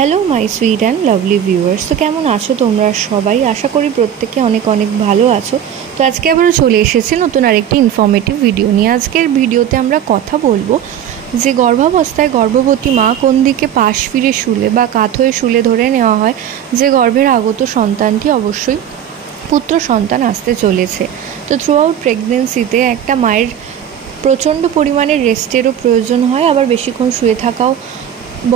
Hello my sweet and lovely viewers. তো কেমন আছো তোমরা সবাই? আশা করি প্রত্যেকে অনেক অনেক ভালো আছো। তো আজকে আবারও চলে এসেছি নতুন আরেকটি ইনফরমেটিভ ভিডিও নিয়ে। আজকের ভিডিওতে আমরা কথা বলবো যে গর্ভাবস্থায় গর্ভবতী মা কোন দিকে পাশ ফিরে শুলে বা কাত হয়ে শুলে ধরে নেওয়া হয় যে গর্ভের আগত সন্তানটি অবশ্যই পুত্র সন্তান আসতে চলেছে। তো থ্রু আউট প্রেগনেন্সিতে একটা মায়ের প্রচণ্ড পরিমাণে রেস্টেরও প্রয়োজন হয়, আবার বেশিক্ষণ শুয়ে থাকাও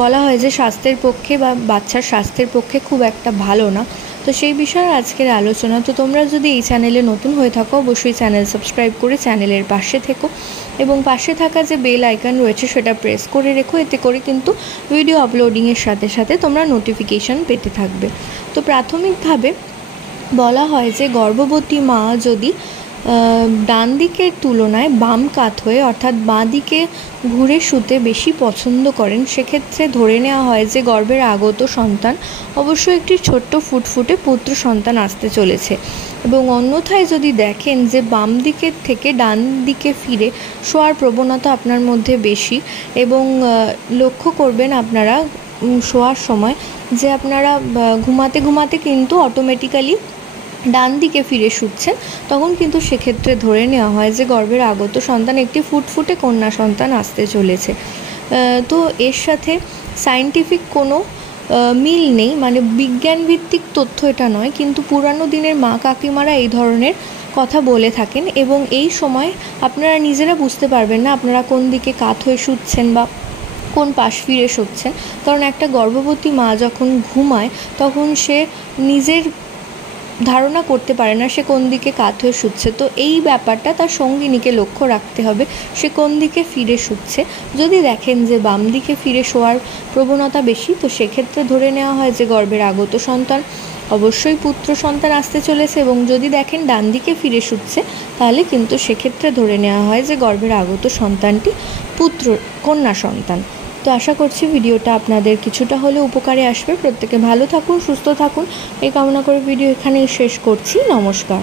বলা হয় যে স্বাস্থ্যের পক্ষে বা বাচ্চার স্বাস্থ্যের পক্ষে খুব একটা ভালো না। তো সেই বিষয়ে আজকের আলোচনা। তো তোমরা যদি এই চ্যানেলে নতুন হয়ে থাকো অবশ্যই চ্যানেল সাবস্ক্রাইব করে চ্যানেলের পাশে থেকো এবং পাশে থাকা যে বেল আইকন রয়েছে সেটা প্রেস করে রেখো। এতে করে কিন্তু ভিডিও আপলোডিংয়ের সাথে সাথে তোমরা নোটিফিকেশান পেতে থাকবে। তো প্রাথমিকভাবে বলা হয় যে গর্ভবতী মা যদি ডান দিকের তুলনায় বাম কাত হয়ে অর্থাৎ বাঁ দিকে ঘুরে শুতে বেশি পছন্দ করেন, সেক্ষেত্রে ধরে নেওয়া হয় যে গর্ভের আগত সন্তান অবশ্যই একটি ছোট্ট ফুটফুটে পুত্র সন্তান আসতে চলেছে। এবং অন্যথায় যদি দেখেন যে বাম দিকের থেকে ডান দিকে ফিরে শোয়ার প্রবণতা আপনার মধ্যে বেশি, এবং লক্ষ্য করবেন আপনারা শোয়ার সময় যে আপনারা ঘুমাতে ঘুমাতে কিন্তু অটোমেটিক্যালি ডান দিকে ফিরে শুচ্ছেন, তখন কিন্তু সেক্ষেত্রে ধরে নেওয়া হয় যে গর্ভের আগত সন্তান একটি ফুটফুটে কন্যা সন্তান আসতে চলেছে। তো এর সাথে সায়েন্টিফিক কোনো মিল নেই, মানে বিজ্ঞানভিত্তিক তথ্য এটা নয়, কিন্তু পুরানো দিনের মা কাকিমারা এই ধরনের কথা বলে থাকেন এবং এই সময় আপনারা নিজেরা বুঝতে পারবেন না আপনারা কোন দিকে কাত হয়ে শুচ্ছেন বা কোন পাশ ফিরে শুচ্ছেন। কারণ একটা গর্ভবতী মা যখন ঘুমায় তখন সে নিজের ধারণা করতে পারে না সে কোন দিকে কাত হয়ে শুচ্ছে। তো এই ব্যাপারটা তার সঙ্গিনীকে লক্ষ্য রাখতে হবে সে কোন দিকে ফিরে শুচ্ছে। যদি দেখেন যে বাম দিকে ফিরে শোয়ার প্রবণতা বেশি, তো সেক্ষেত্রে ধরে নেওয়া হয় যে গর্ভের আগত সন্তান অবশ্যই পুত্র সন্তান আসতে চলেছে, এবং যদি দেখেন ডান দিকে ফিরে শুচ্ছে তাহলে কিন্তু সেক্ষেত্রে ধরে নেওয়া হয় যে গর্ভের আগত সন্তানটি কন্যা সন্তান। তো আশা করছি ভিডিওটা আপনাদের কিছুটা হলেও উপকারে আসবে। প্রত্যেকে ভালো থাকুন, সুস্থ থাকুন এই কামনা করে ভিডিও এখানেই শেষ করছি। নমস্কার।